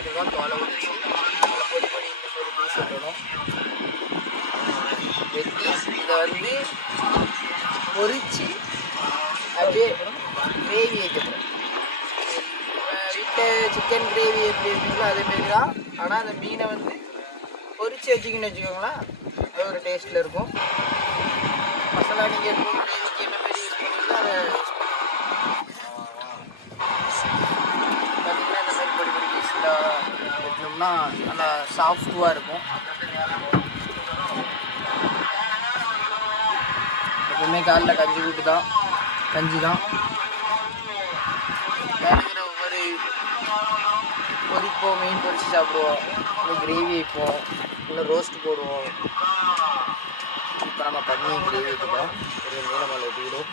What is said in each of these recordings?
வெட்டிட்டு இருக்கோம். தோலை உரிச்சு பொடி பொடி இந்த மாதிரி பீஸ் வெட்டணும். வெட்டி இதை வந்து பொரித்து அப்படியே கிரேவி வைக்கப்படும். வீட்டில் சிக்கன் கிரேவி எப்படி வைப்பீங்களோ அதேமாரி தான். ஆனால் அந்த மீனை வந்து பொரித்து வச்சிங்கன்னு வச்சுக்கோங்களேன், அது ஒரு டேஸ்ட்டில் இருக்கும். மசாலா நீங்கள் எப்பவும் கிரேவிக்கு என்ன மாரி யூஸ் பண்ணுறீங்களோ அதை யூஸ் பண்ணுங்கள். பார்த்திங்கன்னா இந்த மாதிரி பொடி பொடி பீஸில் வெட்டினோம்னா நல்லா சாஃப்டாக இருக்கும். எப்பவுமே காலைல கஞ்சி தான் வேணுங்கிற ஒவ்வொரு பொரிப்போம், மீன் பொரிச்சு சாப்பிடுவோம், இல்லை கிரேவி வைப்போம், இல்லை ரோஸ்ட் போடுவோம். இப்போ நம்ம பண்ணி கிரேவி வைக்கிறோம். ஒரு மீனமலை வெட்டிடும்.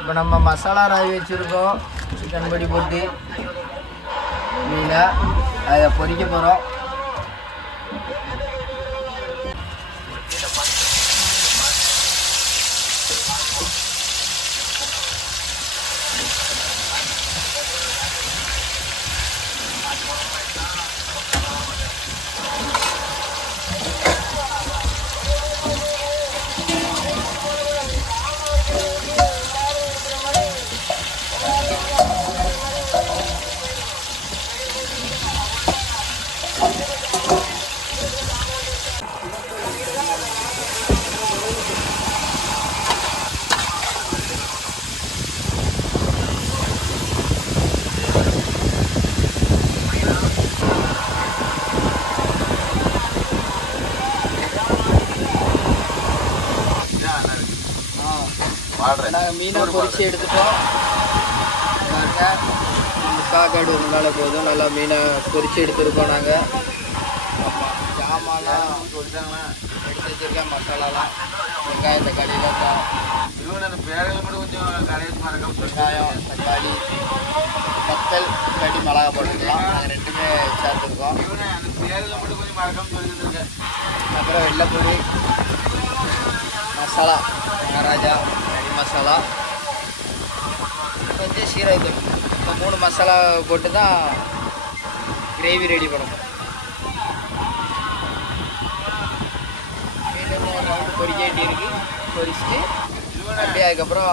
இப்போ நம்ம மசாலா ராவி வச்சுருக்கோம். சிக்கன் பொடி போட்டு மீனை அதை பொரிக்க போகிறோம். நாங்கள் மீனை பொரிச்சு எடுத்துட்டோம். முக்காக்காடு இருந்தால போதும். நல்லா மீனை பொரிச்சு எடுத்துருக்கோம். நாங்கள் ஜாமான்லாம் எடுத்து வச்சுருக்கேன். மசாலாலாம் வெங்காயம் தக்காளிலாம் வெங்காயம் தக்காளி வத்தல் கடி மிளகா போட்டுக்கலாம். நாங்கள் ரெண்டுமே சேர்த்துருக்கோம். அப்புறம் வெள்ளைப்பொடி மசாலா மகாராஜா கறி மசாலா கொஞ்சம் சீரகம் இந்த 3 மசாலா போட்டு தான் கிரேவி ரெடி பண்ணணும். மீன் ஒரு ரவுண்டு பொரிக்க வேண்டியிருக்கு. பொரிச்சுட்டு அப்படியே அதுக்கப்புறம்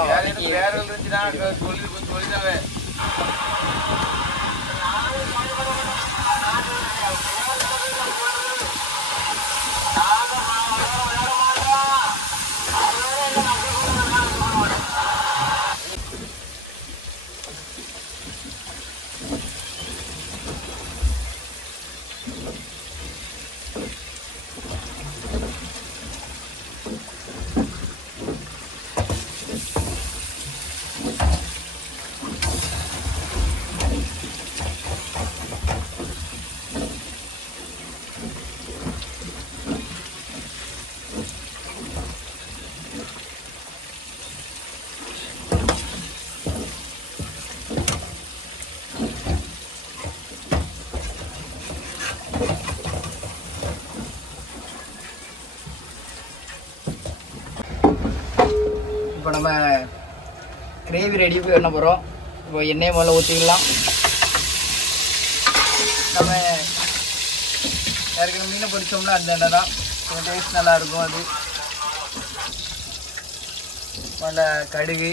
நம்ம கிரேவி ரெடி பண்ண போகிறோம். இப்போ எண்ணெய் முதல்ல ஊற்றிக்கலாம். நம்ம ஏற்கனவே மீனை பொரிச்சோம்னா அந்த எண்ணெய் தான் கொஞ்சம் டேஸ்ட் நல்லாயிருக்கும். அது முதல்ல கடுகு,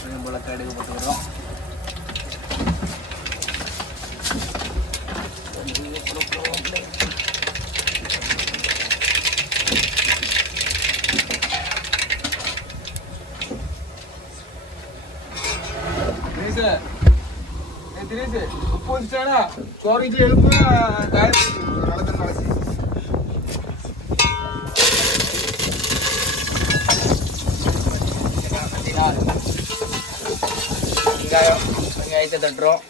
கொஞ்சம் போல் கடுகு போட்டுக்கிறோம். உப்பு வச்சுட்டானா சோறிட்டு எழுப்பு காய நடந்து நடச்சி வெங்காயத்தை தட்டுறோம்.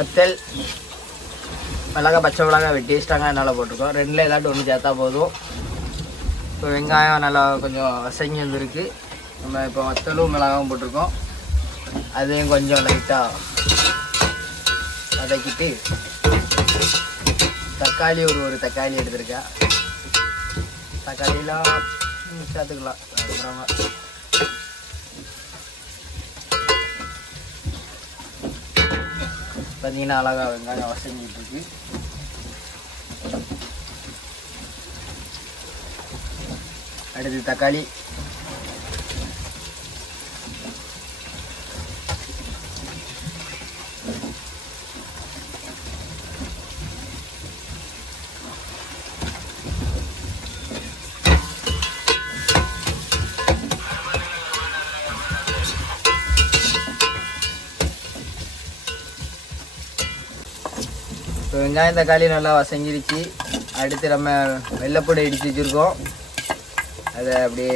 வத்தல், மிளகாய், பச்சை மிளகாய் வெட்டி டேஸ்ட்டாக நல்லா போட்டிருக்கோம். ரெண்டில் ஏதாட்டும் ஒன்று சேர்த்தா போதும். இப்போ வெங்காயம் நல்லா கொஞ்சம் வசங்கி வந்துருக்கு. நம்ம இப்போ வத்தலும் மிளகாயும் போட்டிருக்கோம். அதையும் கொஞ்சம் லைட்டாக வதக்கிட்டு தக்காளி ஒரு தக்காளி எடுத்துருக்கேன். தக்காளிலாம் சேர்த்துக்கலாம். அப்புறமா பார்த்தீங்கன்னா அழகாக வெங்காயம் வசங்கிட்டு இருக்கு. அடுத்து தக்காளி, இப்போ வெங்காயம் தக்காளி நல்லா வசங்கிருச்சு. அடுத்து நம்ம வெள்ளைப்பூடை இடித்து வச்சுருக்கோம். அதை அப்படியே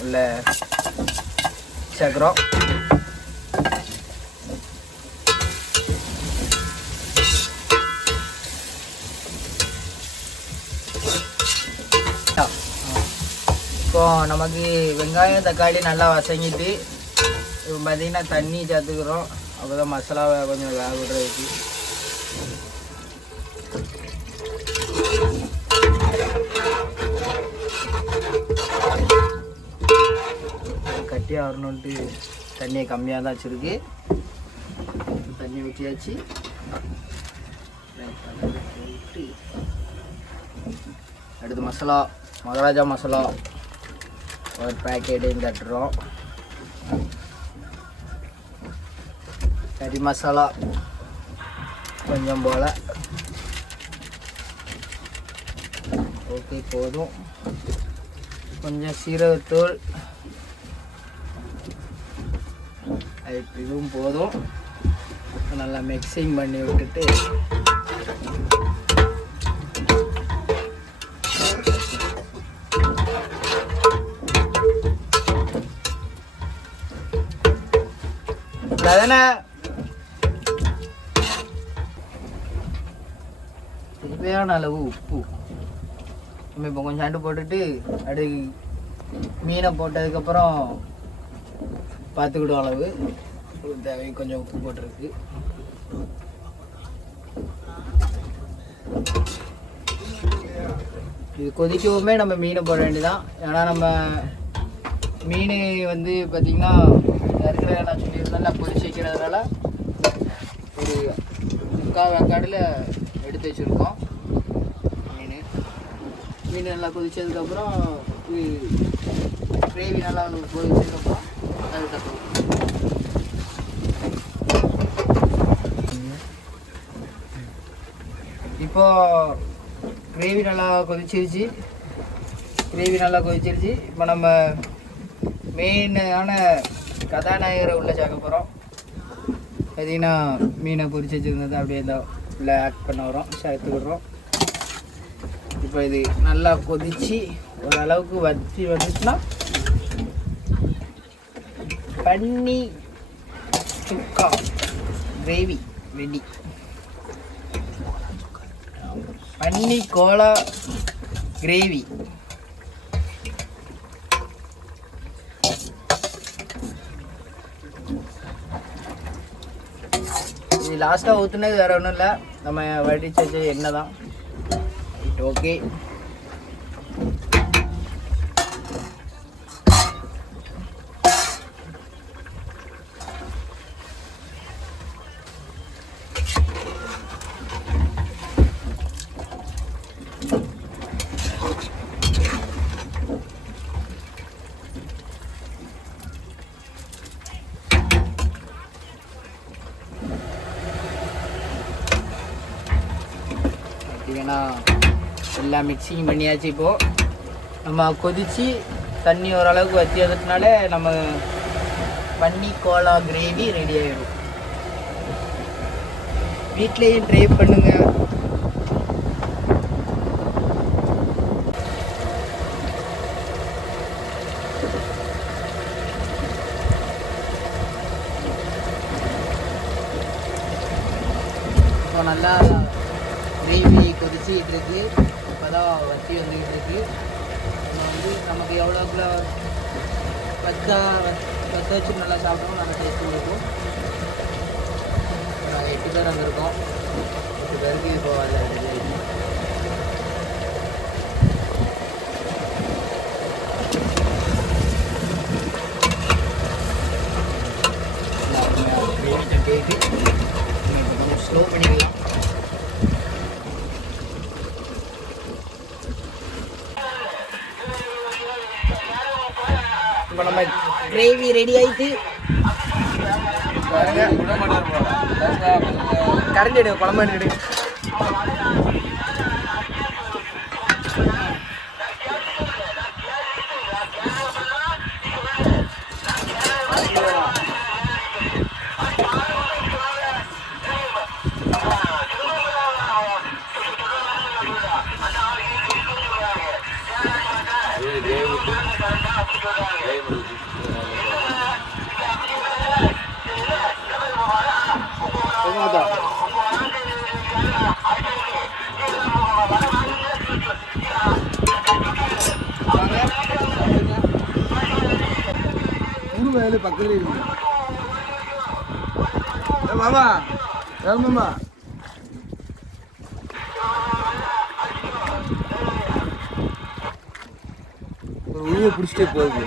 உள்ள சேர்க்குறோம். இப்போ நமக்கு வெங்காயம் தக்காளி நல்லா வசங்கிட்டு இப்போ பார்த்திங்கன்னா தண்ணி சேர்த்துக்கிறோம். அப்போ தான் மசாலாவை கொஞ்சம் வேக விடுறதுக்கு. கட்டியாக வரணுன்ட்டு தண்ணியை கம்மியாக தான் வச்சுருக்கு. தண்ணி ஊற்றியாச்சு. அடுத்து மசாலா, மகாராஜா மசாலா ஒரு பேக்கெட்டையும் தட்டுறோம். கறி மசாலா கொஞ்சம் போல். ஓகே, போதும். கொஞ்சம் சீரகத்தூள், இதுவும் போதும். நல்லா மிக்சிங் பண்ணி விட்டுட்டு அதானே தேவையான அளவு உப்பு நம்ம இப்போ கொஞ்சம் அண்டு போட்டுட்டு அப்படி மீனை போட்டதுக்கப்புறம் பார்த்துக்கிடும் அளவு தேவை. கொஞ்சம் உப்பு போட்டிருக்கு. இது கொதிக்கவுமே நம்ம மீனை போட வேண்டியதான். ஏன்னா நம்ம மீன் வந்து பார்த்திங்கன்னா ஏற்கனவே நான் சொல்லியிருந்தேன், நான் பொரிச்சு வைக்கிறதுனால ஒரு 3/4 வேக்காடில் எடுத்து வச்சுருக்கோம். மீன் நல்லா கொதிச்சதுக்கப்புறம் கிரேவி நல்லா கொதிச்சதுக்கப்புறம் அது தட்டுவோம். இப்போ கிரேவி நல்லா கொதிச்சிருச்சு. இப்போ நம்ம மெயினான கதாநாயகரை உள்ளே சேர்க்க போகிறோம். பார்த்தீங்கன்னா மீனை பொரிச்சு வச்சுருந்தது அப்படியே தான் உள்ளே ஆட் பண்ண வரோம், சேர்த்து விடுறோம். இப்போ இது நல்லா கொதிச்சு ஓரளவுக்கு வந்துச்சுன்னா பன்னி சுக்கா கிரேவி ரெடி. பன்னி கோலா கிரேவி. இது லாஸ்ட்டாக ஊற்றுனது வேறு ஒன்றும் இல்லை, நம்ம வடிச்சு எண்ணெய் தான். ஓகே, பார்த்தீங்கன்னா எல்லாம் மிக்சிங் பண்ணியாச்சு. இப்போது நம்ம கொதித்து தண்ணி ஓரளவுக்கு வற்றி வந்ததுனால நம்ம பன்னி கோலா கிரேவி ரெடி ஆகிடும். வீட்லேயும் ட்ரை பண்ணுங்கள். இப்போ நல்லா கிரேவி கொதிச்சுக்கிட்டு இருக்கு. இப்போ தான் வற்றி வந்துக்கிட்டு இருக்கு. நம்ம நமக்கு எவ்வளோக்குள்ள வத்த வச்சு நல்லா சாப்பிட்டோம், நல்லா டேஸ்ட்டு இருக்கும். நாங்கள் 8 பேர் அங்கே இருக்கோம். 8 பேருக்கு இப்போ அதில் ரெடி ஆகிடுச்சு. கிரேவி சட்டைக்கு கொஞ்சம் ஸ்லோ பண்ணிக்கலாம். இப்போ நம்ம கிரேவி ரெடி ஆயிட்டு கரண்டி எடு, குழம்பு எடு. வேலை பக்கத்துல இருக்கு மாமா. மாமா ஒரு உருவ பிடிச்சிட்டே போகுது.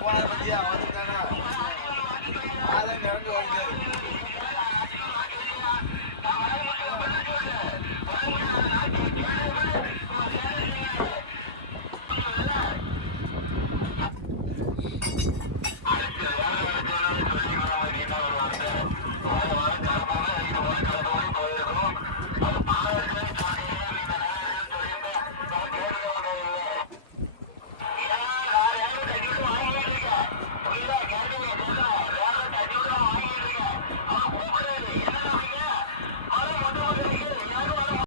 போன பத்தியா வந்துட்டானா